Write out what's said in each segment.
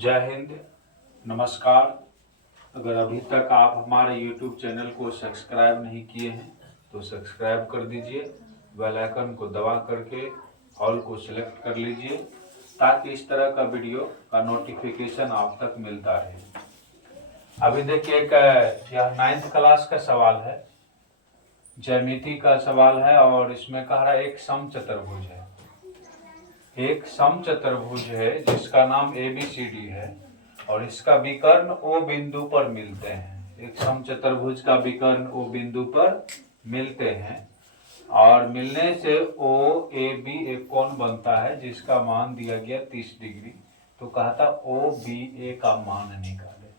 जय हिंद, नमस्कार। अगर अभी तक आप हमारे YouTube चैनल को सब्सक्राइब नहीं किए हैं तो सब्सक्राइब कर दीजिए, बेल आइकन को दबा करके ऑल को सिलेक्ट कर लीजिए ताकि इस तरह का वीडियो का नोटिफिकेशन आप तक मिलता रहे। अभी देखिए यह 9th क्लास का सवाल है, ज्यामिति का सवाल है और इसमें कह रहा है एक समचतुर्भुज है। एक समचतुर्भुज है जिसका नाम ABCD है और इसका विकर्ण O बिंदु पर मिलते हैं। एक समचतुर्भुज का विकर्ण O बिंदु पर मिलते हैं और मिलने से OAB एक कोण बनता है जिसका मान दिया गया 30 डिग्री। तो कहता OBA का मान निकालें।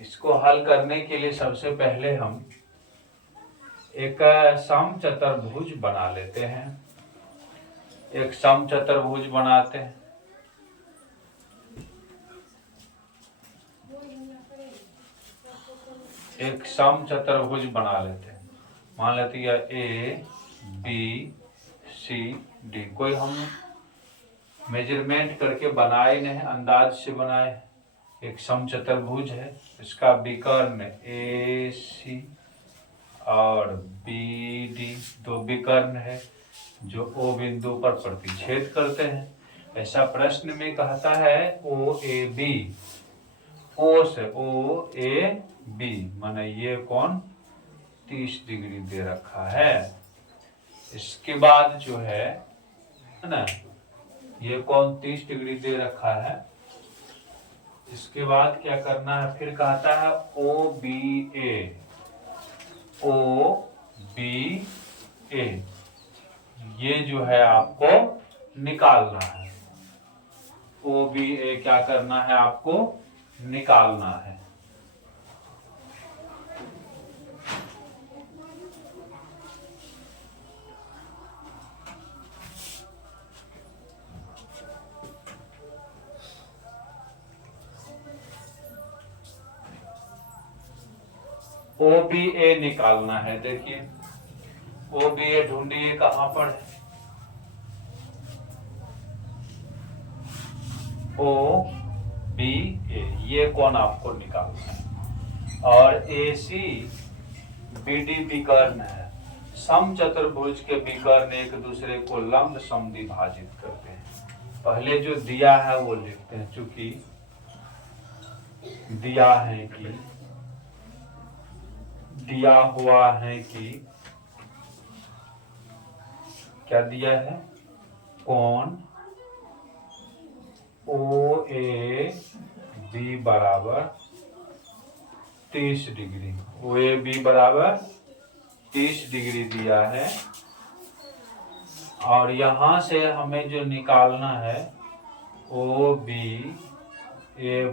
इसको हल करने के लिए सबसे पहले हम एक समचतुर्भुज बना लेते हैं। एक समचतुर्भुज बनाते हैं। एक समचतुर्भुज बना लेते हैं। मान लेते हैं ABCD। कोई हम मेजरमेंट करके बनाए नहीं, अंदाज से बनाए। एक समचतुर्भुज है, इसका विकर्ण AC और BD दो विकर्ण है जो O बिंदु पर प्रतिच्छेद करते हैं। ऐसा प्रश्न में कहता है OAB, O से OAB माने ये कोण 30 डिग्री दे रखा है। इसके बाद जो है ना, ये कोण 30 डिग्री दे रखा है। इसके बाद क्या करना है, फिर कहता है OBA, ये जो है आपको निकालना है। OBA क्या करना है, आपको निकालना है। OBA निकालना है। देखिए OBA ढूंढिए कहां पर है। OBA ये कोण आपको निकालना है और AC BD विकर्ण है। समचतुर्भुज के विकर्ण एक दूसरे को लंब समद्विभाजित करते हैं। पहले जो दिया है वो लिखते हैं, चूंकि दिया हुआ है कि क्या दिया है, कोण OAB बराबर 30 डिग्री। OAB बराबर 30 डिग्री दिया है और यहां से हमें जो निकालना है OBA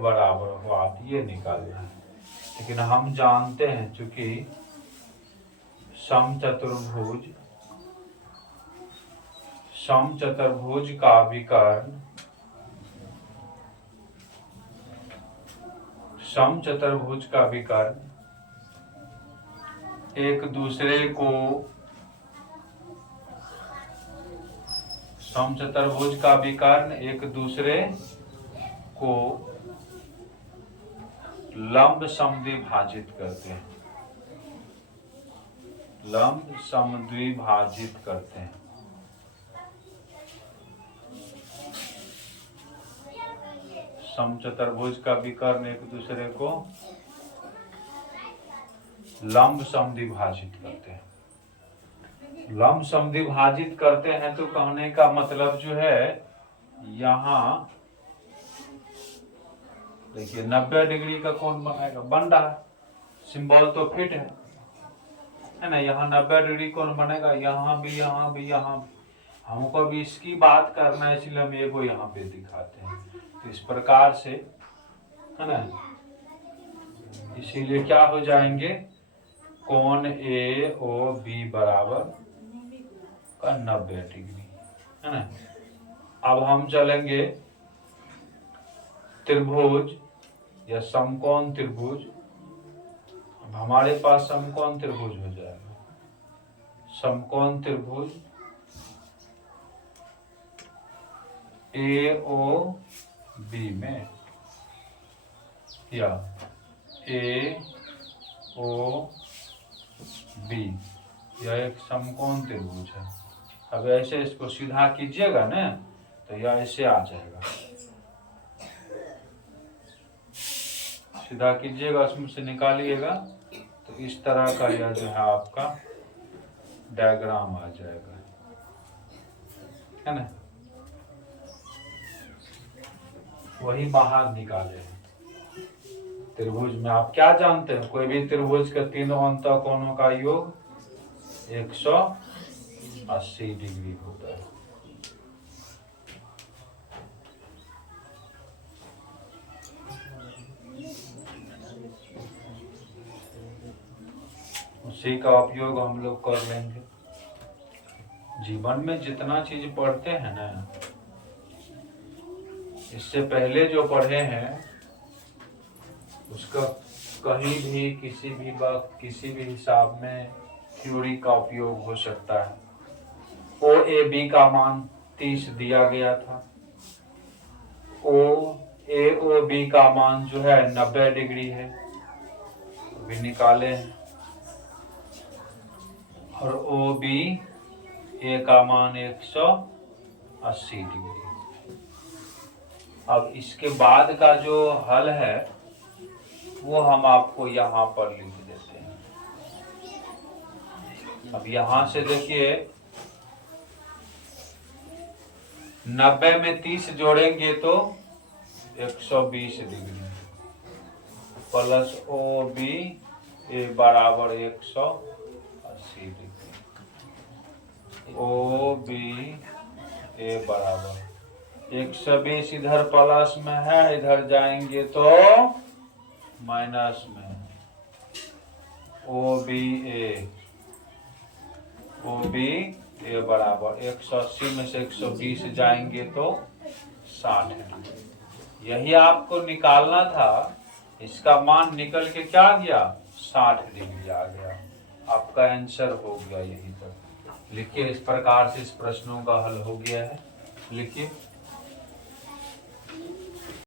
बराबर हुआ, ये निकालना है। लेकिन हम जानते हैं चूंकि समचतुर्भुज का विकर्ण एक दूसरे को समचतुर्भुज का विकर्ण एक दूसरे को लंब समद्विभाजित करते हैं। लंब समद्विभाजित करते हैं। समचतुर्भुज का विकर्ण एक दूसरे को लंब समद्विभाजित करते हैं। लंब समद्विभाजित करते हैं तो कहने का मतलब जो है, यहाँ देखिए 90 डिग्री का कोण बनेगा, बन रहा है, सिंबल तो फिट है ना। यहाँ 90 डिग्री कोण बनेगा, यहाँ भी, यहाँ भी, यहाँ भी। हमको भी इसकी बात करना है, इसलिए हम एगो यहाँ पे दिखाते हैं। तो इस प्रकार से है ना, इसीलिए क्या हो जाएंगे, कोण AOB बराबर 90 डिग्री है ना। अब हम चलेंगे त्रिभुज या समकोण त्रिभुज। अब हमारे पास समकोण त्रिभुज हो जाएगा। समकोण त्रिभुज AOB बी में, या ए ओ बी, यह एक समकोण त्रिभुज है। अब ऐसे इसको सीधा कीजिएगा ना तो यह ऐसे आ जाएगा, सीधा कीजिएगा उसमें से निकालिएगा तो इस तरह का यह जो है आपका डायग्राम आ जाएगा, है ना। वही बाहर निकाले हैं त्रिभुज में। आप क्या जानते हैं, कोई भी त्रिभुज के तीनों अंतःकोणों का योग 180 डिग्री होता है। उसी का उपयोग हम लोग कर लेंगे। जीवन में जितना चीज पढ़ते हैं ना, इससे पहले जो पढ़े हैं उसका कहीं भी किसी भी वक्त किसी भी हिसाब में थ्योरी का उपयोग हो सकता है। ओ ए बी का मान 30 दिया गया था, ओ ए ओ बी का मान जो है 90 डिग्री है, अभी निकाले हैं। और ओ बी ए का मान 180 डिग्री। अब इसके बाद का जो हल है वो हम आपको यहाँ पर लिख देते हैं। अब यहाँ से देखिए 90 में 30 जोड़ेंगे तो 120 डिग्री प्लस ओ बी ए बराबर 180 डिग्री, ओ बी ए बराबर 120 इधर प्लस में है, इधर जाएंगे तो माइनस में, ओ बी ए बराबर 180 में से 120 जाएंगे तो 60 डिग्री। यही आपको निकालना था, इसका मान निकल के क्या गया 60 डिग्री आ गया। आपका आंसर हो गया यहीं तक। लिखिए, इस प्रकार से इस प्रश्नों का हल हो गया है। लिखिए।